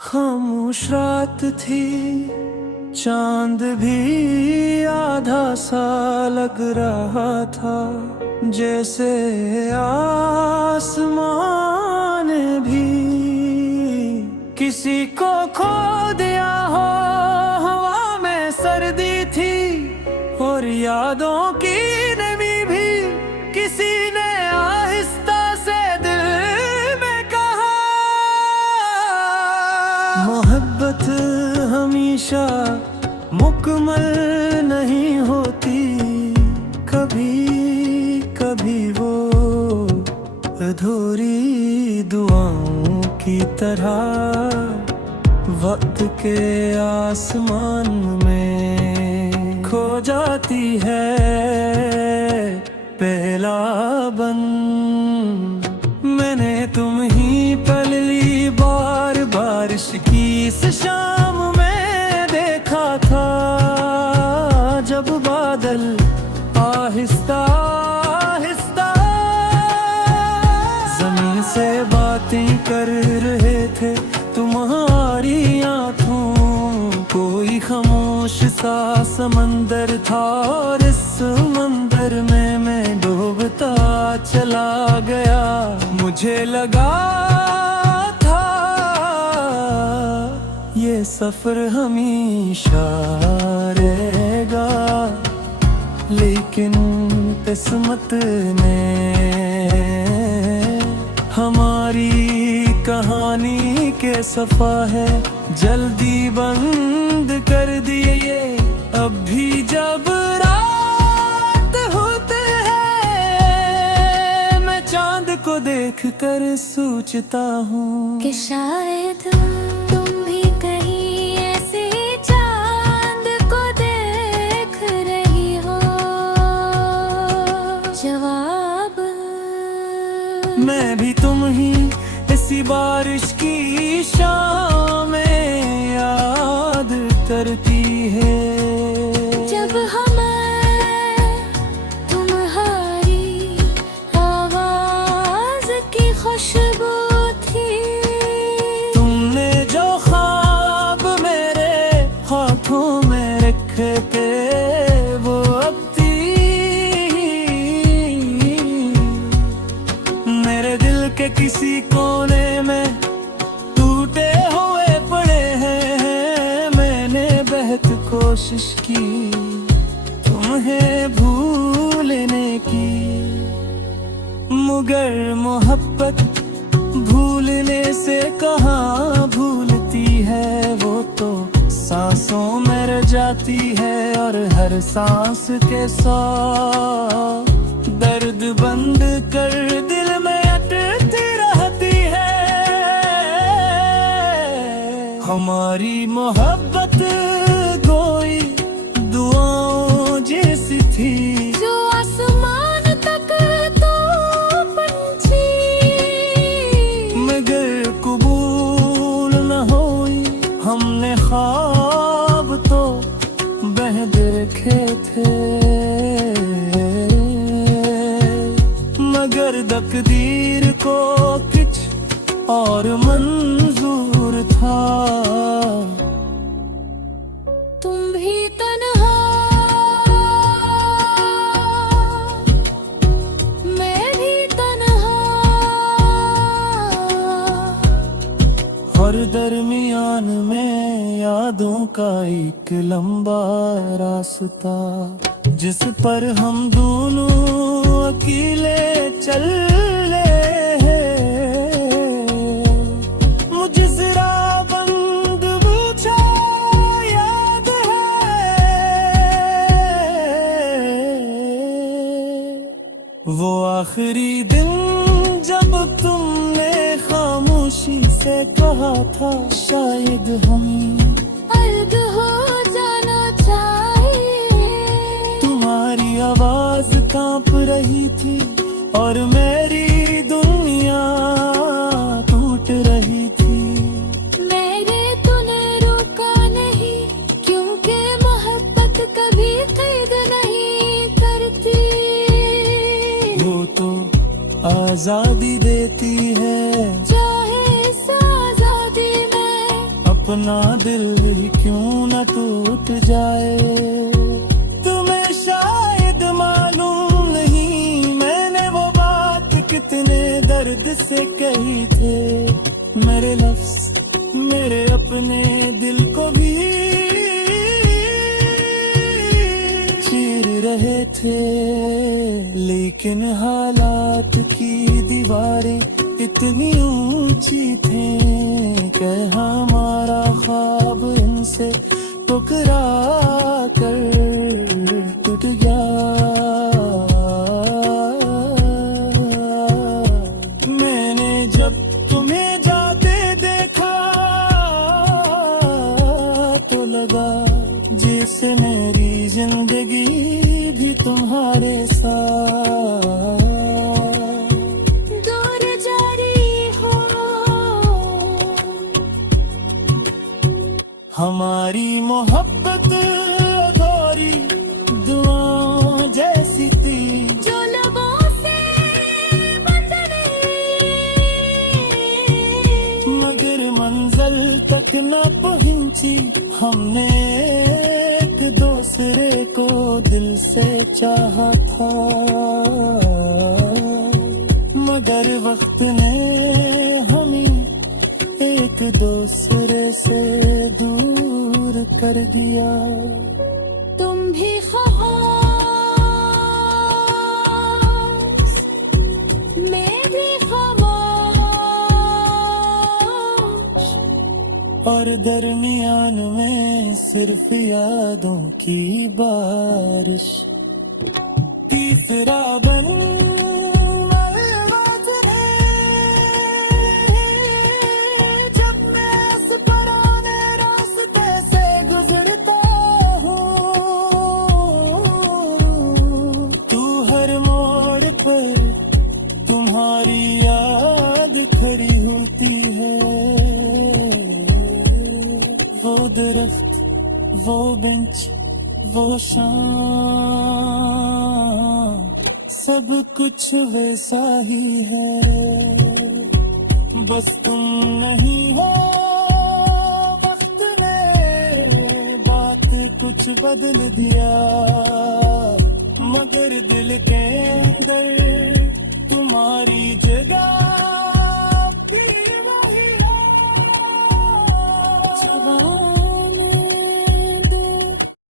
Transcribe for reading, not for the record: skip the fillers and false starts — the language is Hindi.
खामोश रात थी, चांद भी आधा सा लग रहा था, जैसे आसमान भी किसी को खो दिया हो। हवा में सर्दी थी और यादों की नमी भी किसी ने आहिस्ता से दिल में कहा। मोहब्बत हमेशा मुकम्मल नहीं होती, कभी कभी वो अधूरी दुआओं की तरह वक्त के आसमान में खो जाती है। पहला बंद मैंने तुम ही पहली बार बारिश की इस शाम में देखा था, जब बादल आहिस्ता आहिस्ता जमीन से बातें कर रहे थे। तुम्हारी आंखों कोई खामोश सा समंदर था, और इस समंदर में मैं डूबता चला गया। मुझे लगा था ये सफर हमेशा रहेगा, लेकिन किस्मत ने हमारी कहानी के सफा है जल्दी बंद कर दिए। अब भी जब रात होते हैं मैं चांद को देख कर सोचता हूँ कि शायद तुम भी कहीं ऐसे चांद को देख रही हो। जवाब मैं भी तुम ही इसी बारिश की शाम में याद करती है, जब हमें तुम्हारी आवाज की खुशबू थी। तुमने जो ख्वाब मेरे हाथों में रखे थे वो अब थी। मेरे दिल के किसी कोने में टूटे हुए पड़े हैं, मैंने बहुत कोशिश की तुम्हें भूलने की, मगर मोहब्बत भूलने से कहाँ भूलती है। वो तो सांसों में रह जाती है, और हर सांस के साथ दर्द बंद कर दिल में अटकती रहती है। हमारी मोहब्बत गोई दुआओं जैसी थी, जो आसमान तक तो पंछी मगर कबूल न हुई। हमने ख्वाब तो बेहद रखे थे, मगर तकदीर को कुछ और मंजूर था। तुम भी तन्हा, मैं भी तन्हा, और दरमियान में यादों का एक लंबा रास्ता, जिस पर हम दोनों अकेले चल रहे हैं। मुझे जरा बंद पूछा याद है वो आखिरी दिन जब तुमने खामोशी से कहा था शायद हमें अलग हो जाना चाहिए। तुम्हारी आवाज कांप रही थी और मेरी दुनिया टूट रही थी। मैंने तूने रोका नहीं, क्योंकि मोहब्बत कभी कैद नहीं करती। वो तो आजादी देती है, चाहे इस आजादी में अपना दिल ही क्यों न टूट जाए। तुम्हें शायद मालूम नहीं मैंने वो बात कितने दर्द से कही थे। मेरे लफ्ज मेरे अपने दिल को भी चीर रहे थे, लेकिन हालात की दीवारें इतनी ऊंची थी कि हमारा ख्वाब इनसे टकरा कर टूट गया। मैंने जब तुम्हें जाते देखा तो लगा जैसे मेरी जिंदगी भी तुम्हारे साथ दूर जा रही हो। हमारी मोहब्बत अधूरी दुआओं जैसी थी जो लबों से बंद नहीं, मगर मंजिल तक न पहुंची। हमने एक दूसरे को दिल से चाहा था, मगर वक्त ने हमें एक दूसरे से दूर कर दिया। तुम भी ख्वास, मैं भी ख्वास, और दरमियान में सिर्फ यादों की बारिश। तीसरा बन जब मैं इस पुराने रास्ते से गुजरता हूँ, तू हर मोड़ पर तुम्हारी याद खड़ी होती है। वो दरख्त, वो बेंच, वो शाम, सब कुछ वैसा ही है। बस तुम नहीं हो, वक्त ने बात कुछ बदल दिया, मगर दिल के अंदर तुम्हारी जगह